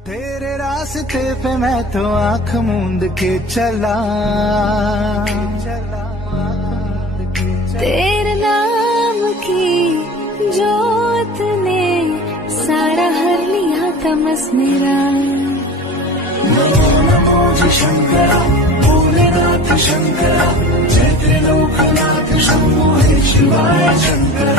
तेरे रास्ते पे मैं तो आंख मूंद के चला, तेरे नाम की जोत ने सारा हर लिया तमस मेरा। नमो नमो जी शंकरा, भोलेनाथ शंकरा, जय त्रिलोकनाथ शंभो हे शिवाय शंकरा।